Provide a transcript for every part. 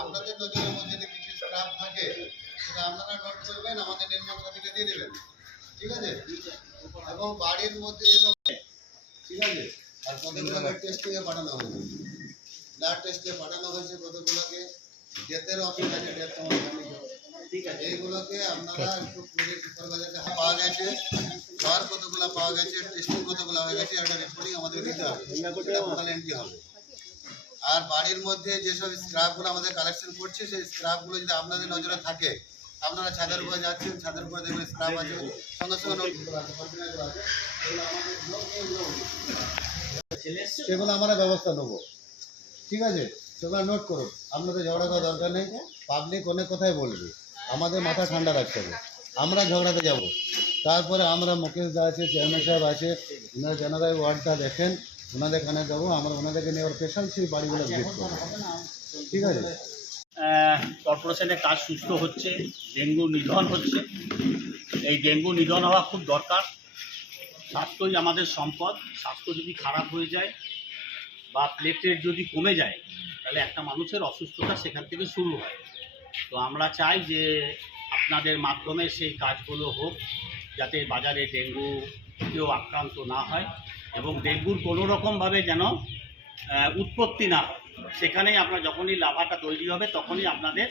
আপনাদের নজরের মধ্যে যদি কিছু স্ক্রাপ থাকে সেটা আপনারা নোট করবেন, আমাদের নির্মাণ সাথীকে দিয়ে দেবেন, ঠিক আছে? এবং বাড়ির মধ্যে যেন, ঠিক আছে? আর কতগুলোকে টেস্টিংয়ে পাঠানো হয়েছে, ব্লাড টেস্টে পাঠানো হয়েছে, কতগুলোকে ডেথের অপশন আছে, ডেথ তোমার ঠিক আছে? এইগুলোকে আপনারা একটু পুলিশ সুপারভাইজারকে পাওয়া গেছে, জ্বর কতগুলো পাওয়া গেছে, টেস্টিং কতগুলো হয়ে গেছে, একটা রিপোর্টিং আমাদের দিতে হবে, টোটাল এন্ট্রি হবে। আর বাড়ির মধ্যে যেসব স্ক্রাপগুলো আমাদের কালেকশন করছে, সেই স্ক্রাপগুলো যদি আপনাদের নজরে থাকে, আপনারা ছাদের উপরে যাচ্ছেন, ছাদের উপরে দেখবেন স্ক্রাপ আছে, সঙ্গে সঙ্গে সেগুলো আমরা ব্যবস্থা নেবো, ঠিক আছে? সেগুলো নোট করুন, আপনাদের ঝগড়া করার দরকার নেই। পাবলিক অনেক কথাই বলবে, আমাদের মাথা ঠান্ডা রাখতে হবে, আমরা ঝগড়াতে যাব। তারপরে আমরা মুকেশ দা আছে, চেয়ারম্যান সাহেব আছে, ওনারা জেনারেল ওয়ার্ডটা দেখেন, ওনাদের এখানে যাবো, আমরা ওনাদেরকে নিয়ে ওর স্পেশাল সেই বাড়িগুলো ভিজিট করবো, ঠিক আছে? কর্পোরেশনের কাজ সুস্থ হচ্ছে, ডেঙ্গু নিধন হচ্ছে। এই ডেঙ্গু নিধন হওয়া খুব দরকার। স্বাস্থ্যই আমাদের সম্পদ। স্বাস্থ্য যদি খারাপ হয়ে যায় বা প্লেটলেট যদি কমে যায়, তাহলে একটা মানুষের অসুস্থতা সেখান থেকে শুরু হয়। তো আমরা চাই যে আপনাদের মাধ্যমে সেই কাজগুলো হোক, যাতে বাজারে ডেঙ্গু কেউ আক্রান্ত না হয় এবং ডেঙ্গুর কোনো রকমভাবে যেন উৎপত্তি না হয়। সেখানেই আপনার যখনই লাভাটা তৈরি হবে তখনই আপনাদের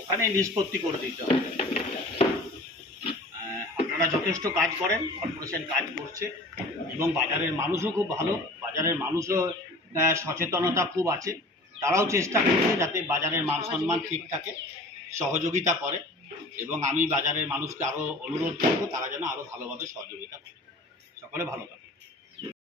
ওখানেই নিষ্পত্তি করে দিতে হবে। আপনারা যথেষ্ট কাজ করেন, কর্পোরেশন কাজ করছে এবং বাজারের মানুষও খুব ভালো, বাজারের মানুষও সচেতনতা খুব আছে, তারাও চেষ্টা করছে যাতে বাজারের মান সম্মান ঠিক থাকে, সহযোগিতা করে। এবং আমি বাজারের মানুষকে আরও অনুরোধ করব তারা যেন আরও ভালোভাবে সহযোগিতা করে। সকলে ভালো থাকে।